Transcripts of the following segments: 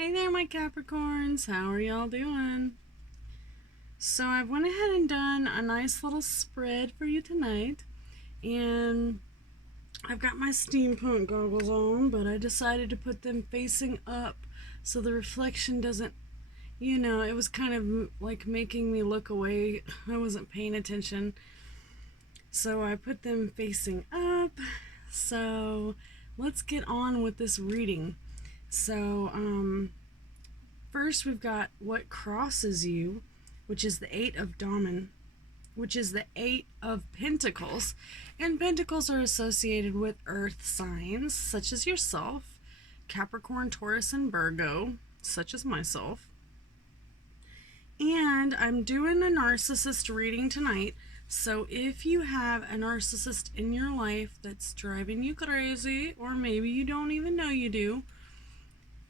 Hey there, my Capricorns. How are y'all doing? So I went ahead and done a nice little spread for you tonight, and I've got my steampunk goggles on, but I decided to put them facing up so the reflection doesn't, it was kind of like making me look away. I wasn't paying attention. So I put them facing up. So let's get on with this reading. So, first we've got what crosses you, which is the Eight of Damen, which is the Eight of Pentacles. And Pentacles are associated with earth signs, such as yourself, Capricorn, Taurus, and Virgo, such as myself. And I'm doing a narcissist reading tonight. So if you have a narcissist in your life that's driving you crazy, or maybe you don't even know you do,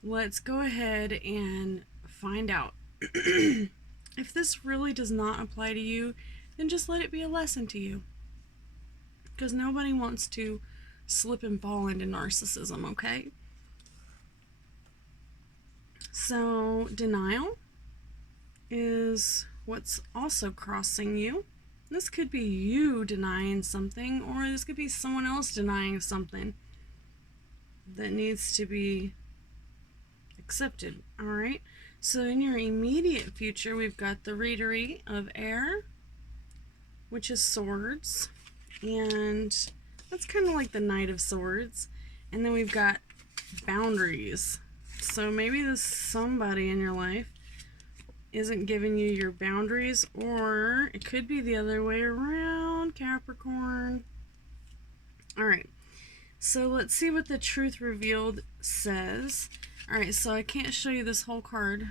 let's go ahead and find out. If this really does not apply to you, then just let it be a lesson to you. Because nobody wants to slip and fall into narcissism, okay? So, denial is what's also crossing you. This could be you denying something, or this could be someone else denying something that needs to be accepted. All right. So in your immediate future, we've got the Readery of Air, which is Swords, and that's kind of like the Knight of Swords. And then we've got Boundaries. So maybe this somebody in your life isn't giving you your boundaries, or it could be the other way around, Capricorn. All right. So let's see what the Truth Revealed says. Alright, so I can't show you this whole card.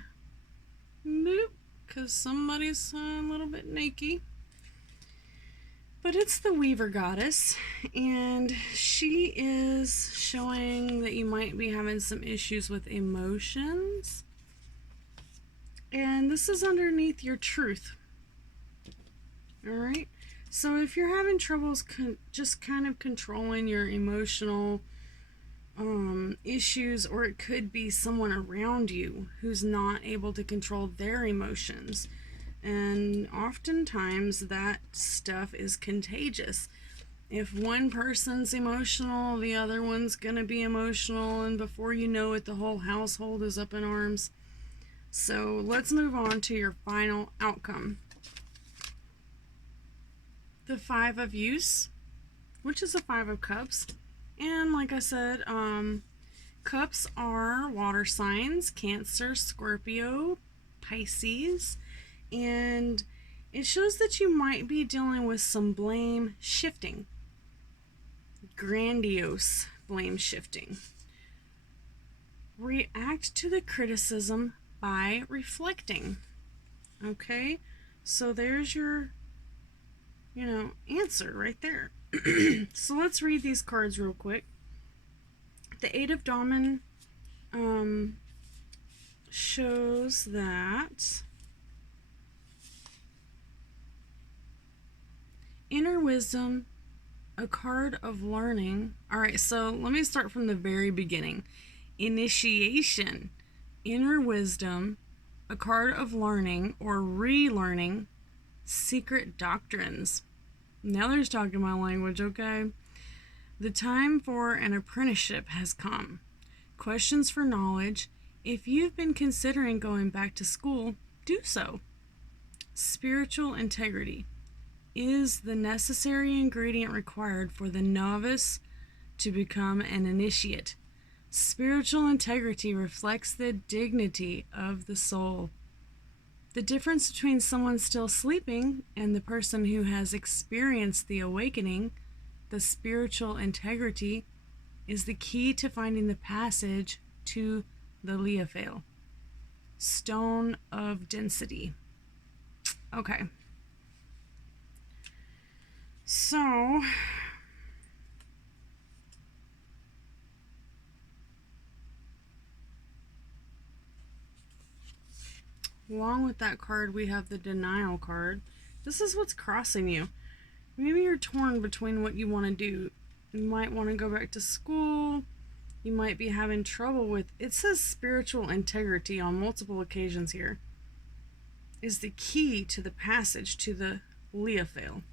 Boop, because somebody's a little bit naked. But it's the Weaver Goddess, and she is showing that you might be having some issues with emotions. And this is underneath your truth. Alright, so if you're having troubles just kind of controlling your emotional issues, or it could be someone around you who's not able to control their emotions, and oftentimes that stuff is contagious. If one person's emotional, the other one's gonna be emotional, and before you know it, the whole household is up in arms. So let's move on to your final outcome. The Five of Use, which is a Five of Cups. And like I said, cups are water signs: Cancer, Scorpio, Pisces. And it shows that you might be dealing with some blame shifting. Grandiose blame shifting. React to the criticism by reflecting. Okay? So there's your, answer right there. So let's read these cards real quick. The Eight of Damen shows that inner wisdom, a card of learning. All right, so let me start from the very beginning. Initiation, inner wisdom, a card of learning or relearning, secret doctrines. Now there's talking my language, okay? The time for an apprenticeship has come. Questions for knowledge. If you've been considering going back to school, do so. Spiritual integrity is the necessary ingredient required for the novice to become an initiate. Spiritual integrity reflects the dignity of the soul. The difference between someone still sleeping and the person who has experienced the awakening, the spiritual integrity, is the key to finding the passage to the Leophale, stone of density. Okay. So, along with that card, we have the denial card. This is what's crossing you. Maybe you're torn between what you want to do. You might want to go back to school, You might be having trouble with, it says spiritual integrity on multiple occasions here, is the key to the passage to the Leophale,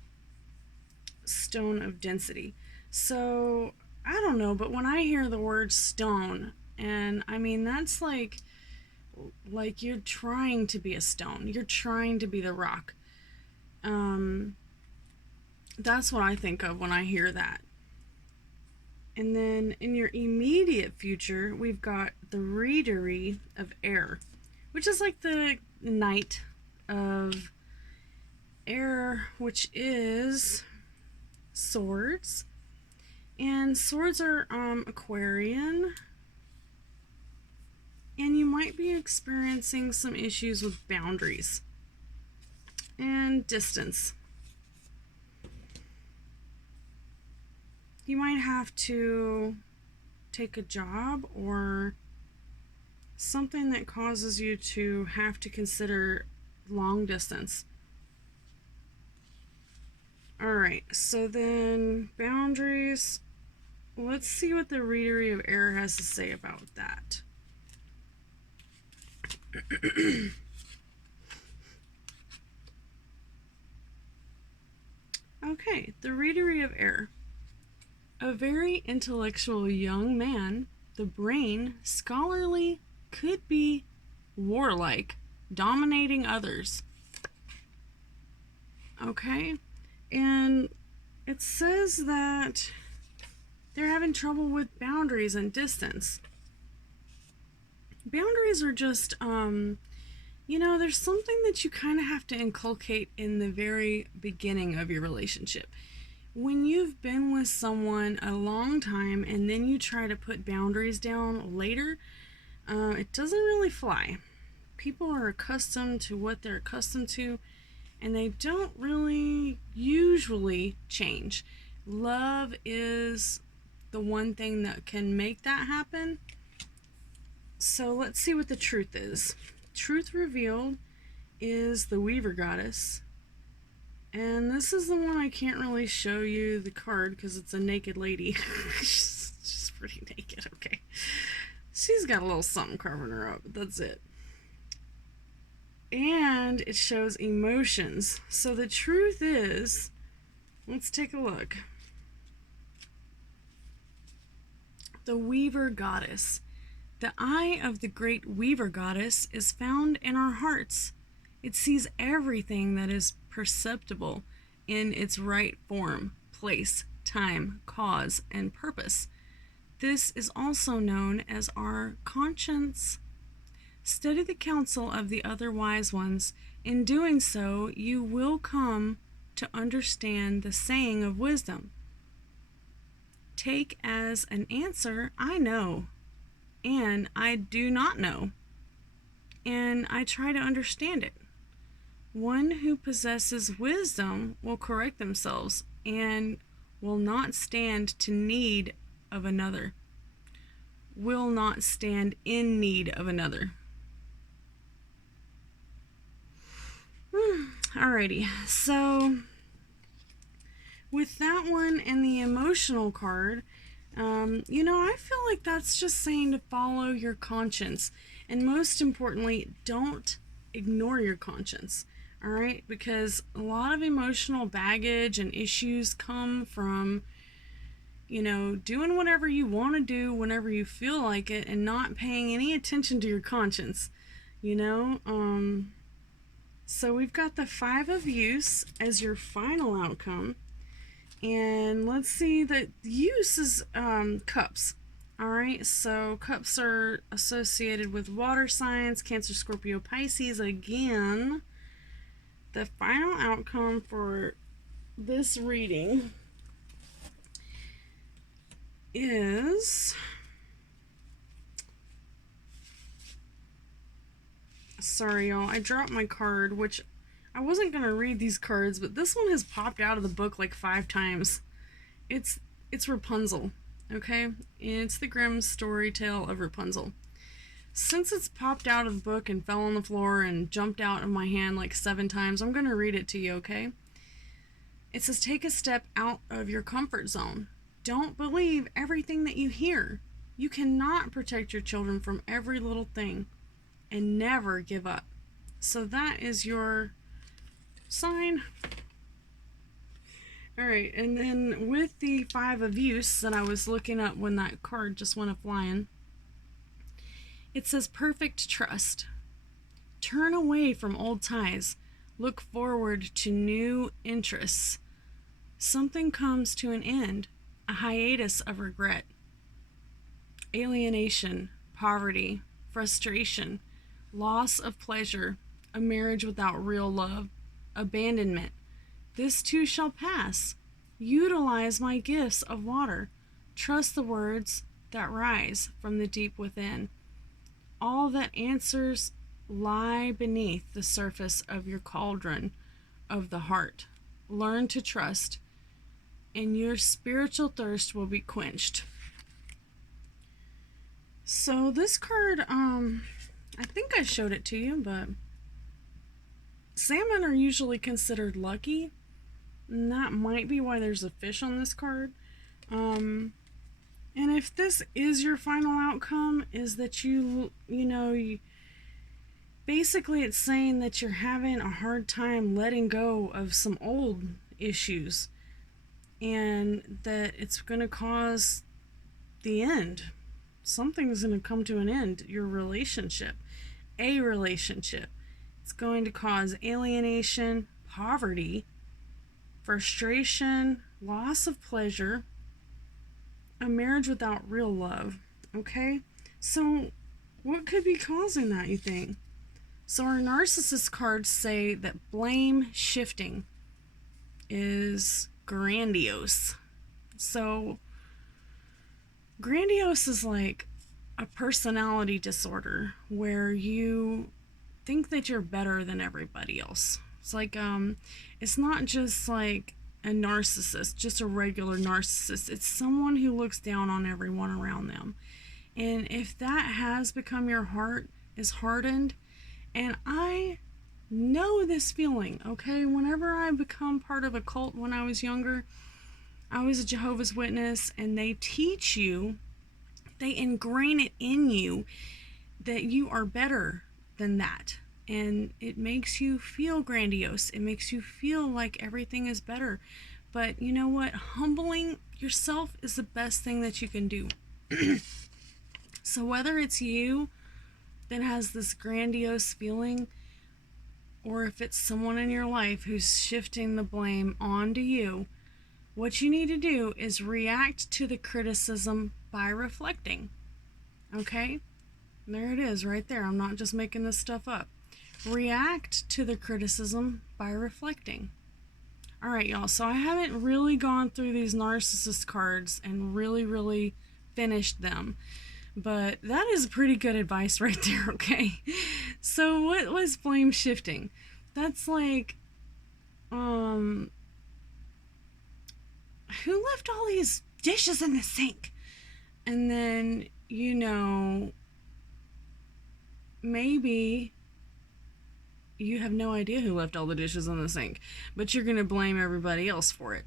stone of density. So, I don't know, but when I hear the word stone, and I mean, that's like you're trying to be a stone. You're trying to be the rock. That's what I think of when I hear that. And then in your immediate future, we've got the Readery of Air, which is like the Knight of Air, which is Swords. And Swords are Aquarian. And you might be experiencing some issues with boundaries and distance. You might have to take a job or something that causes you to have to consider long distance. Alright, so then boundaries. Let's see what the Readery of Air has to say about that. Okay, the Readery of Air. A very intellectual young man, the brain, scholarly, could be warlike, dominating others. Okay, and it says that they're having trouble with boundaries and distance. Boundaries are just, there's something that you kind of have to inculcate in the very beginning of your relationship. When you've been with someone a long time and then you try to put boundaries down later, it doesn't really fly. People are accustomed to what they're accustomed to, and they don't really usually change. Love is the one thing that can make that happen. So let's see what the truth is. Truth revealed is the Weaver Goddess. And this is the one I can't really show you the card because it's a naked lady. She's pretty naked, okay. She's got a little something covering her up, but that's it. And it shows emotions. So the truth is, let's take a look. The Weaver Goddess. The eye of the great Weaver Goddess is found in our hearts. It sees everything that is perceptible in its right form, place, time, cause, and purpose. This is also known as our conscience. Study the counsel of the other wise ones. In doing so, you will come to understand the saying of wisdom. Take as an answer, I know, and I do not know, and I try to understand it. One who possesses wisdom will correct themselves and will not stand to need of another. Will not stand in need of another. Alrighty, so with that one and the emotional card, I feel like that's just saying to follow your conscience. And most importantly, don't ignore your conscience. Alright? Because a lot of emotional baggage and issues come from, doing whatever you want to do whenever you feel like it and not paying any attention to your conscience. So we've got the Five of Use as your final outcome. And let's see, that use is cups. Alright, so cups are associated with water signs, Cancer, Scorpio, Pisces. Again, the final outcome for this reading is... Sorry, y'all, I dropped my card, which I wasn't going to read these cards, but this one has popped out of the book like 5 times. It's Rapunzel, okay? It's the Grimm story tale of Rapunzel. Since it's popped out of the book and fell on the floor and jumped out of my hand like 7 times, I'm going to read it to you, okay? It says, take a step out of your comfort zone. Don't believe everything that you hear. You cannot protect your children from every little thing and never give up. So that is your sign. All right, and then with the Five of Youths that I was looking up when that card just went a-flying, it says perfect trust. Turn away from old ties. Look forward to new interests. Something comes to an end, a hiatus of regret. Alienation, poverty, frustration, loss of pleasure, a marriage without real love, abandonment. This too shall pass. Utilize my gifts of water. Trust the words that rise from the deep within. All that answers lie beneath the surface of your cauldron of the heart. Learn to trust, and your spiritual thirst will be quenched. So this card, I think I showed it to you, but salmon are usually considered lucky, and that might be why there's a fish on this card. And if this is your final outcome, is that basically it's saying that you're having a hard time letting go of some old issues, and that it's going to cause the end. Something's going to come to an end. Your relationship, a relationship. It's going to cause alienation, poverty, frustration, loss of pleasure, a marriage without real love. Okay? So what could be causing that, you think? So our narcissist cards say that blame shifting is grandiose. So grandiose is like a personality disorder where you think that you're better than everybody else. It's like it's not just like a narcissist, just a regular narcissist. It's someone who looks down on everyone around them. And if that has become your heart is hardened, and I know this feeling, okay? Whenever I become part of a cult when I was younger, I was a Jehovah's Witness, and they teach you, they ingrain it in you that you are better than that. And it makes you feel grandiose. It makes you feel like everything is better. But you know what? Humbling yourself is the best thing that you can do. So whether it's you that has this grandiose feeling, or if it's someone in your life who's shifting the blame onto you, what you need to do is react to the criticism by reflecting. Okay? There it is right there. I'm not just making this stuff up. React to the criticism by reflecting. Alright, y'all. So I haven't really gone through these narcissist cards and really finished them. But that is pretty good advice right there, okay? So what was blame shifting? That's like, who left all these dishes in the sink? And then, maybe you have no idea who left all the dishes in the sink, but you're going to blame everybody else for it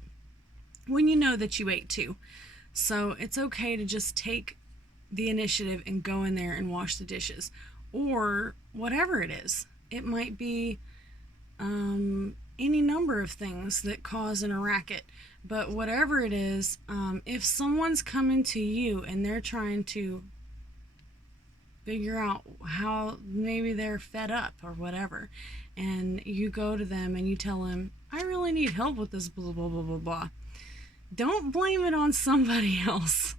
when you know that you ate too. So it's okay to just take the initiative and go in there and wash the dishes, or whatever it is. It might be any number of things that cause a racket, but whatever it is, if someone's coming to you and they're trying to figure out how maybe they're fed up or whatever, and you go to them and you tell them, I really need help with this blah blah blah blah blah, don't blame it on somebody else.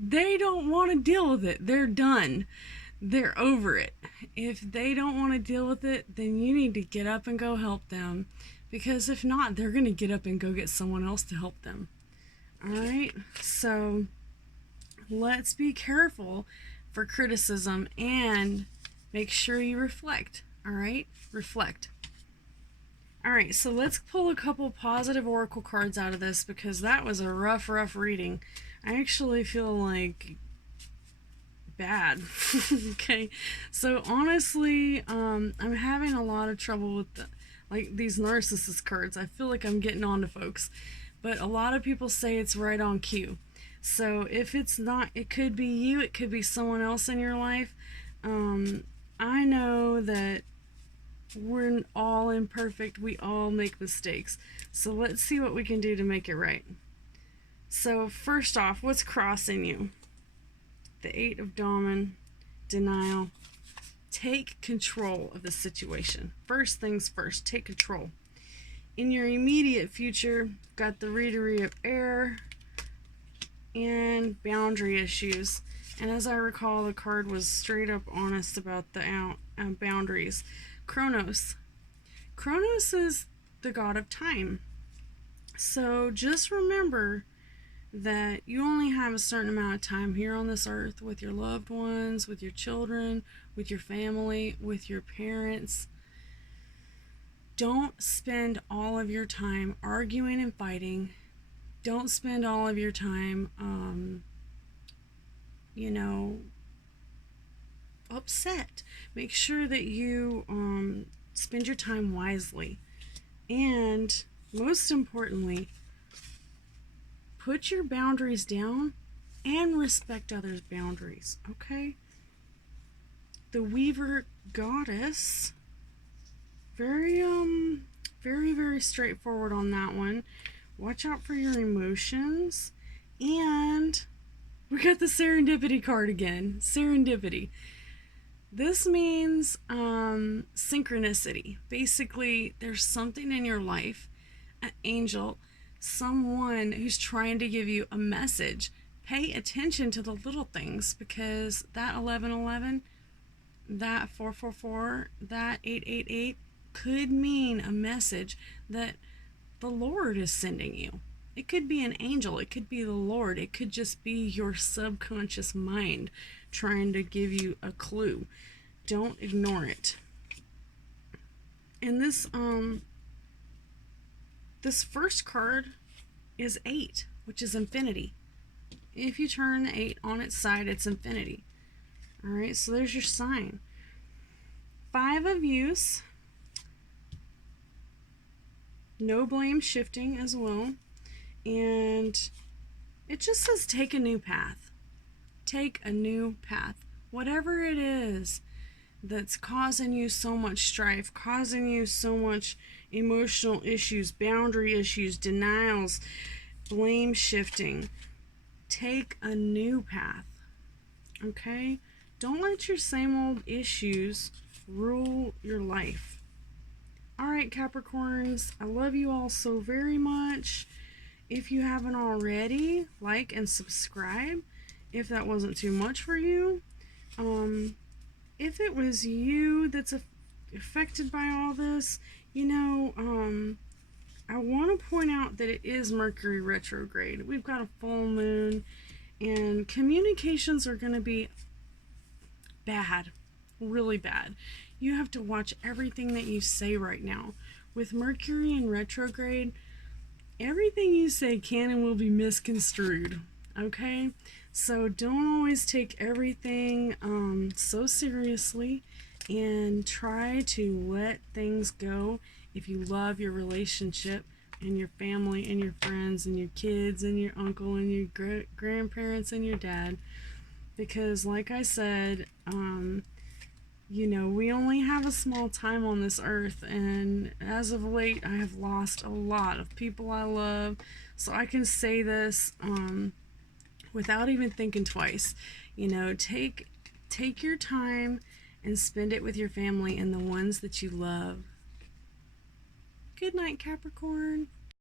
They don't want to deal with it. They're done. They're over it. If they don't want to deal with it, then you need to get up and go help them. Because if not, they're going to get up and go get someone else to help them. Alright? So, let's be careful for criticism and make sure you reflect. Alright? Reflect. Alright, so let's pull a couple positive oracle cards out of this, because that was a rough reading. I actually feel like bad. Okay, so honestly, I'm having a lot of trouble with these narcissist cards. I feel like I'm getting on to folks, but a lot of people say it's right on cue. So if it's not, it could be you, it could be someone else in your life. I know that we're all imperfect, we all make mistakes. So let's see what we can do to make it right. So first off, what's crossing you? The Eight of Dawn, denial. Take control of the situation. First things first, take control. In your immediate future, got the Readery of Air and boundary issues. And as I recall, the card was straight up honest about the boundaries. Kronos. Kronos is the god of time. So just remember that you only have a certain amount of time here on this earth with your loved ones, with your children, with your family, with your parents. Don't spend all of your time arguing and fighting. Don't spend all of your time, upset. Make sure that you spend your time wisely. And most importantly, put your boundaries down and respect others' boundaries, okay? The Weaver Goddess, very straightforward on that one. Watch out for your emotions. And we got the Serendipity card again. Serendipity. This means synchronicity. Basically, there's something in your life, an angel, someone who's trying to give you a message. Pay attention to the little things, because that 1111, that 444, that 888 could mean a message that the Lord is sending you. It could be an angel, it could be the Lord, it could just be your subconscious mind trying to give you a clue. Don't ignore it. And this first card is 8, which is infinity. If you turn the 8 on its side, it's infinity. Alright, so there's your sign. 5 of use. No blame shifting as well. And it just says take a new path. Take a new path. Whatever it is that's causing you so much strife, causing you so much emotional issues, boundary issues, denials, blame shifting. Take a new path. Okay? Don't let your same old issues rule your life. Alright, Capricorns, I love you all so very much. If you haven't already, like and subscribe if that wasn't too much for you. If it was you that's affected by all this, I want to point out that it is Mercury retrograde. We've got a full moon, and communications are going to be bad, really bad. You have to watch everything that you say right now. With Mercury in retrograde, everything you say can and will be misconstrued, okay? So don't always take everything so seriously, and try to let things go if you love your relationship and your family and your friends and your kids and your uncle and your grandparents and your dad. Because like I said, we only have a small time on this earth, and as of late I have lost a lot of people I love, so I can say this without even thinking twice. Take your time and spend it with your family and the ones that you love. Good night, Capricorn.